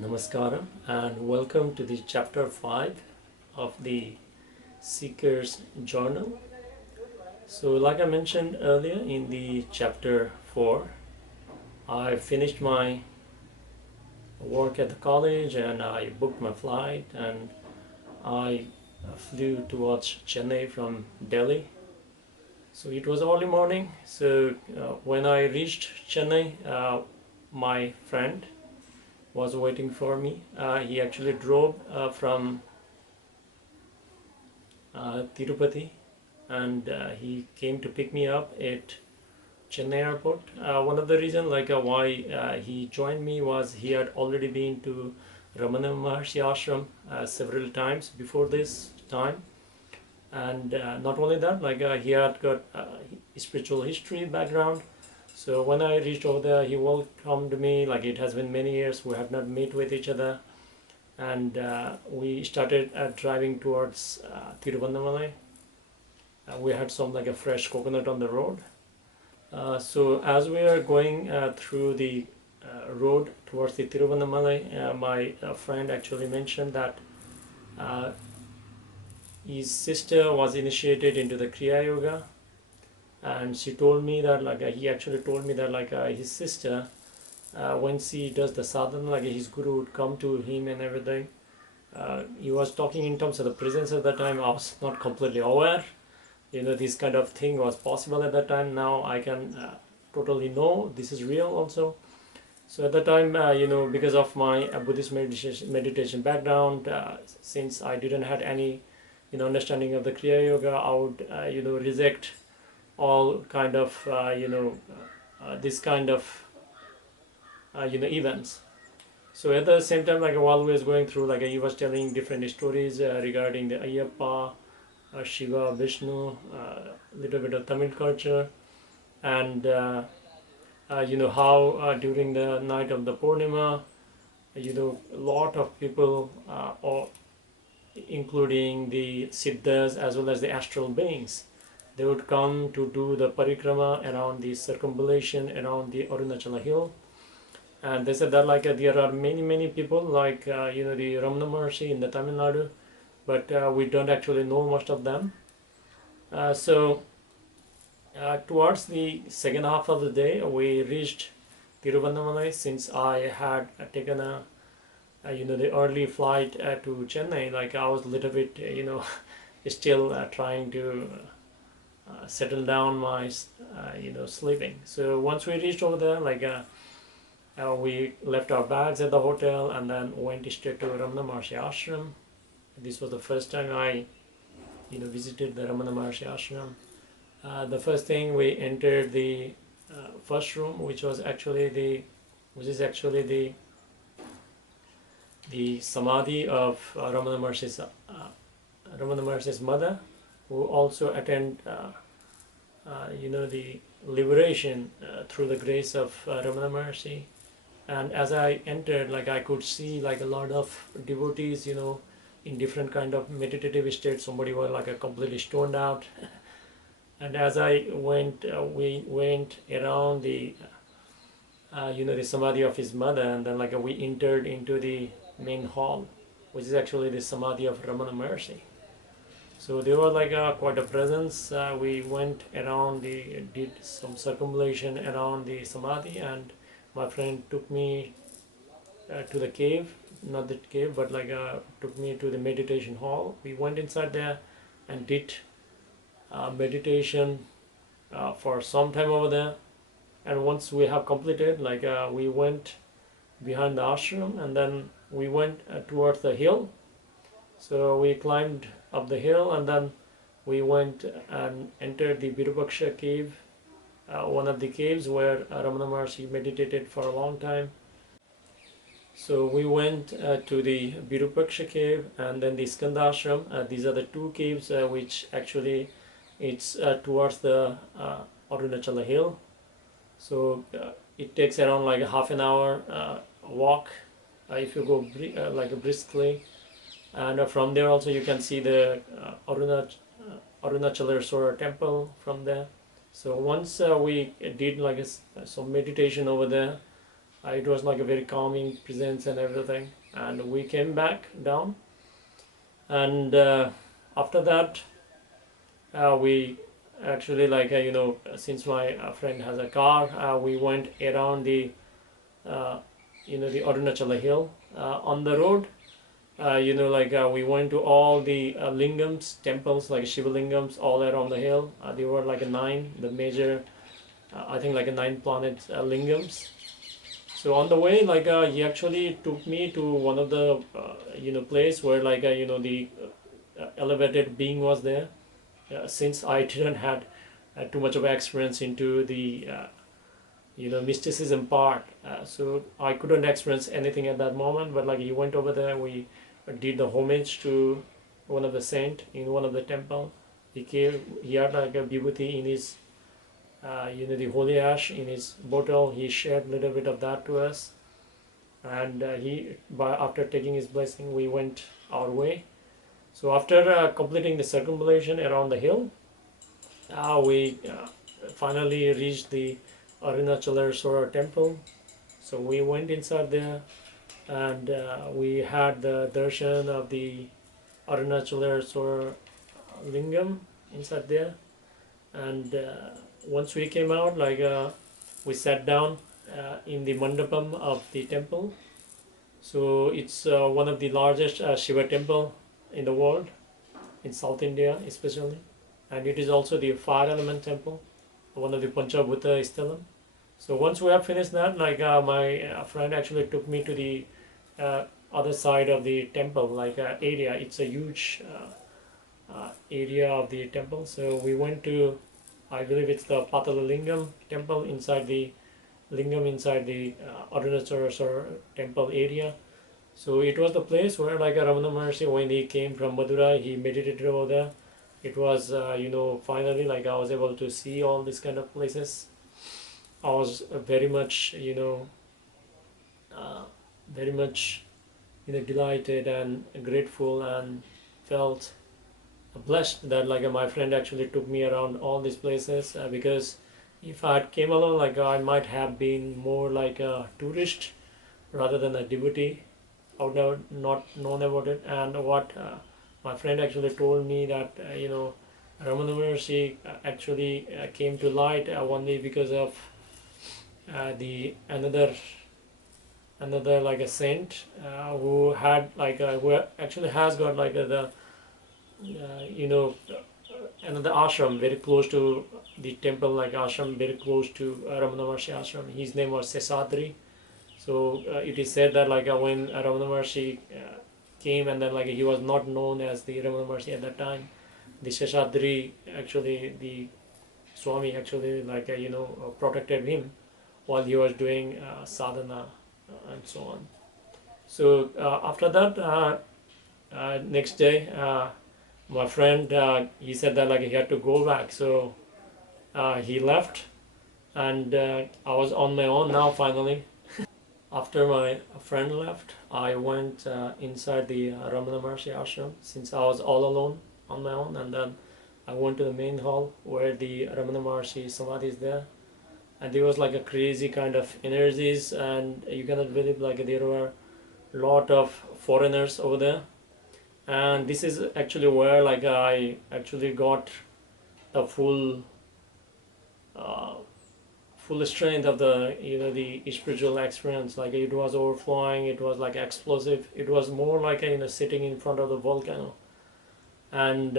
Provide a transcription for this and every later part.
Namaskaram and welcome to the chapter 5 of the Seeker's Journal. So like I mentioned earlier in the chapter 4, I finished my work at the college and I booked my flight and I flew towards Chennai from Delhi. So it was early morning. So when I reached Chennai, my friend was waiting for me. He actually drove from Tirupati and he came to pick me up at Chennai airport. One of the reasons why he joined me was he had already been to RamannaMaharshi Ashram several times before this time, and not only that, he had got spiritual history background. So when I reached over there, he welcomed me like it has been many years we have not met with each other, and we started driving towards Thiruvannamalai. We had some like a fresh coconut on the road. So as we are going through the road towards the Thiruvannamalai, my friend actually mentioned that his sister was initiated into the Kriya Yoga, and she told me that he actually told me that his sister when she does the sadhana, his guru would come to him and everything. He was talking in terms of the presence at that time. I was not completely aware, this kind of thing was possible at that time. Now I can totally know this is real also. So at that time, because of my Buddhist meditation background, since I didn't have any understanding of the Kriya Yoga, I would reject all kind of this kind of events. So at the same time, while we was going through, he was telling different stories regarding the Ayyappa, Shiva, Vishnu, little bit of Tamil culture, and how during the night of the Purnima, a lot of people, including the Siddhas as well as the astral beings, they would come to do the parikrama around the circumambulation around the Arunachalar hill. And they said that there are many people the RamannaMaharshi in the Tamil Nadu, but we don't actually know most of them. So towards the second half of the day, we reached Thiruvannamalai. Since I had taken the early flight to Chennai, I was a little bit still trying to settle down my sleeping. So once we reached over there, we left our bags at the hotel and then went straight to RamannaMaharshi Ashram. This was the first time I visited the RamannaMaharshi Ashram. The first thing, we entered the first room, which is actually the samadhi of RamannaMaharshi's mother, who also attend the liberation through the grace of RamannaMaharshi. And as I entered, I could see a lot of devotees, in different kind of meditative states. Somebody was completely stoned out. And as I went, we went around the the samadhi of his mother, and then we entered into the main hall, which is actually the samadhi of RamannaMaharshi. So there was quite a presence. We went around did some circumambulation around the samadhi, and my friend took me to the cave, not the cave, but took me to the meditation hall. We went inside there and did meditation for some time over there. And once we have completed, we went behind the ashram, and then we went towards the hill. So we climbed up the hill, and then we went and entered the Virupaksha cave, one of the caves where RamannaMaharshi meditated for a long time. So we went to the Virupaksha cave and then the Skanda Ashram. These are the two caves which actually it's towards the Arunachalar hill. So it takes around a half an hour walk if you go briskly. And from there also you can see the Arunachalar Temple from there. So once we did some meditation over there, It was like a very calming presence and everything. And we came back down, and after that, we actually since my friend has a car, we went around the the Arunachalar hill on the road. We went to all the lingams, temples, like Shiva lingams, all around the hill. There were like a nine, the major, I think like a nine planet lingams. So on the way, he actually took me to one of the place where the elevated being was there. Since I didn't had too much of experience into the mysticism part, so I couldn't experience anything at that moment. But like he went over there, we did the homage to one of the saint in one of the temple. He had like a vibhuti in his the holy ash in his bottle. He shared a little bit of that to us, and after taking his blessing, we went our way. So after completing the circumambulation around the hill, we finally reached the Arunachalar Temple. So we went inside there, and we had the darshan of the Arunachalar lingam inside there. And once we came out, we sat down in the mandapam of the temple. So it's one of the largest Shiva temple in the world, in South India especially, and it is also the fire element temple, one of the Panchabhuta Sthalam. So once we have finished that, my friend actually took me to the other side of the temple, area. It's a huge area of the temple. So we went to, I believe it's the Patalingam temple inside the lingam inside the Arunachalar temple area. So it was the place where RamannaMaharshi, when he came from Madurai, he meditated over there. It was finally I was able to see all these kind of places. I was very much delighted and grateful, and felt blessed that my friend actually took me around all these places, because if I had came alone, I might have been more like a tourist rather than a devotee. I would have not known about it. And what my friend actually told me that RamannaMaharshi actually came to light only because of the another a saint who had who actually has got the another ashram very close to the temple, ashram very close to RamannaMaharshi Ashram. His name was Seshadri. So it is said that when RamannaMaharshi came, and then he was not known as the RamannaMaharshi at that time, the Seshadri actually, the Swami actually protected him while he was doing sadhana and so on. So after that, next day, my friend he said that he had to go back, so he left, and I was on my own now finally. After my friend left, I went inside the RamannaMaharshi Ashram, since I was all alone on my own, and then I went to the main hall where the RamannaMaharshi Samadhi is there, and there was a crazy kind of energies, and you cannot believe there were a lot of foreigners over there. And this is actually where I actually got the full strength of the the spiritual experience. It was overflowing, it was explosive, it was more sitting in front of the volcano. And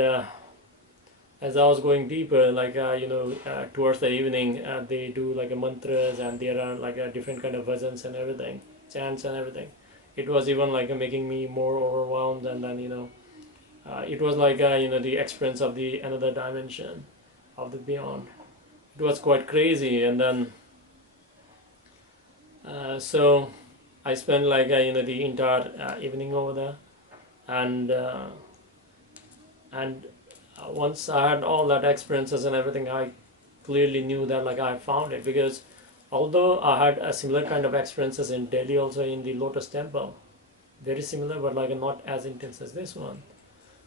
as I was going deeper, towards the evening, they do mantras, and there are different kind of bhajans and everything, chants and everything. It was even making me more overwhelmed, and then it was the experience of the another dimension of the beyond. It was quite crazy. And then so I spent the entire evening over there, and once I had all that experiences and everything, I clearly knew that I found it. Because although I had a similar kind of experiences in Delhi, also in the Lotus Temple, very similar, but not as intense as this one.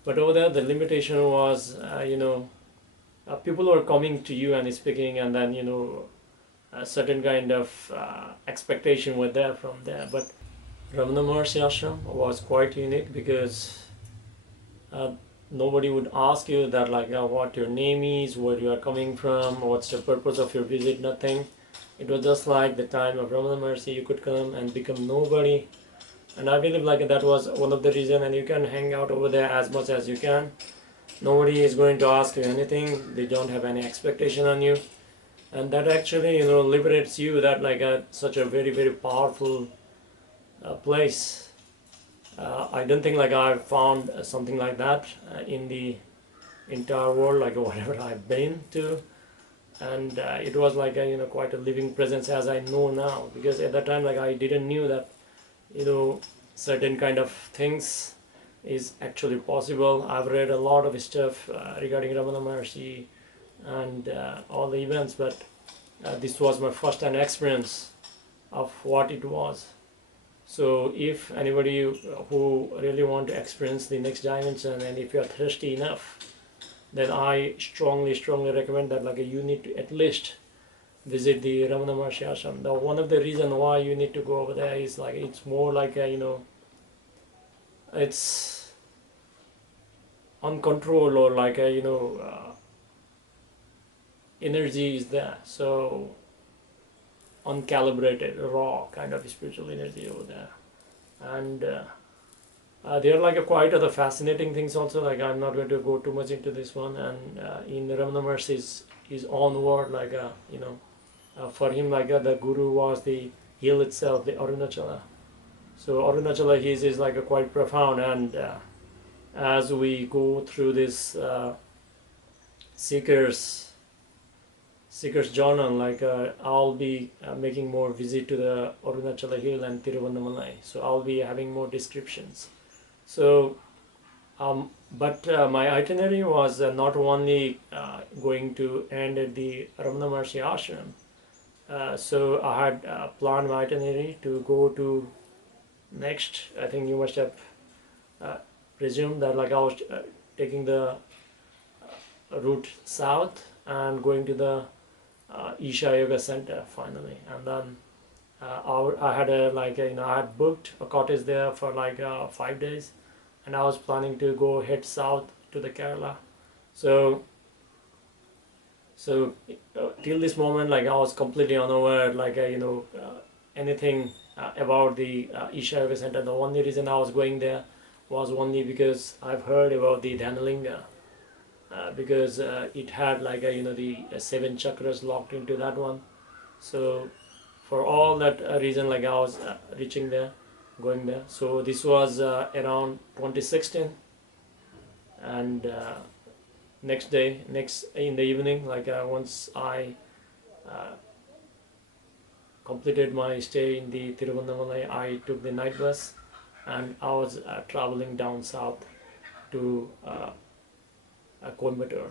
But over there, the limitation was people were coming to you and speaking, and then a certain kind of expectation were there from there. But RamannaMaharshi Ashram was quite unique because nobody would ask you that like what your name is, where you are coming from, what's the purpose of your visit, nothing. It was just like the time of RamannaMaharshi, you could come and become nobody. And I believe like that was one of the reason, and you can hang out over there as much as you can. Nobody is going to ask you anything. They don't have any expectation on you. And that actually, you know, liberates you, that like such a very, very powerful place. I don't think like I've found something like that in the entire world, like whatever I've been to. And it was like a, you know, quite a living presence as I know now, because at that time like I didn't knew that, you know, certain kind of things is actually possible. I've read a lot of stuff regarding Ramana Maharshi and all the events, but this was my first hand experience of what it was. So if anybody who really want to experience the next dimension, and if you are thirsty enough, then I strongly recommend that like you need to at least visit the Ramana Maharshi Ashram. Now, one of the reasons why you need to go over there is like it's more like a, you know, it's uncontrolled, or like a, you know, energy is there, so uncalibrated, raw kind of spiritual energy over there. And there are like a quite other fascinating things also, like I'm not going to go too much into this one. And in Ramana Maharshi's his own word, like you know, for him like the guru was the hill itself, the Arunachala. So Arunachala is like a quite profound. And as we go through this seeker's journal, like I'll be making more visit to the Arunachala hill and Thiruvannamalai, so I'll be having more descriptions. So but my itinerary was not only going to end at the Ramana Maharshi Ashram. So I had planned my itinerary to go to next. I think you must have presumed that like I was taking the route south and going to the Isha Yoga Center finally. And then I had you know, I had booked a cottage there for like 5 days, and I was planning to go head south to the Kerala. So till this moment, like I was completely unaware, like you know, anything about the Isha Yoga Center. The only reason I was going there was only because I've heard about the Dhanalinga, because it had like you know, the 7 chakras locked into that one. So for all that reason, like I was going there. So this was around 2016, and next in the evening, like once I completed my stay in the Thiruvannamalai, I took the night bus, and I was traveling down south to Coimbatore.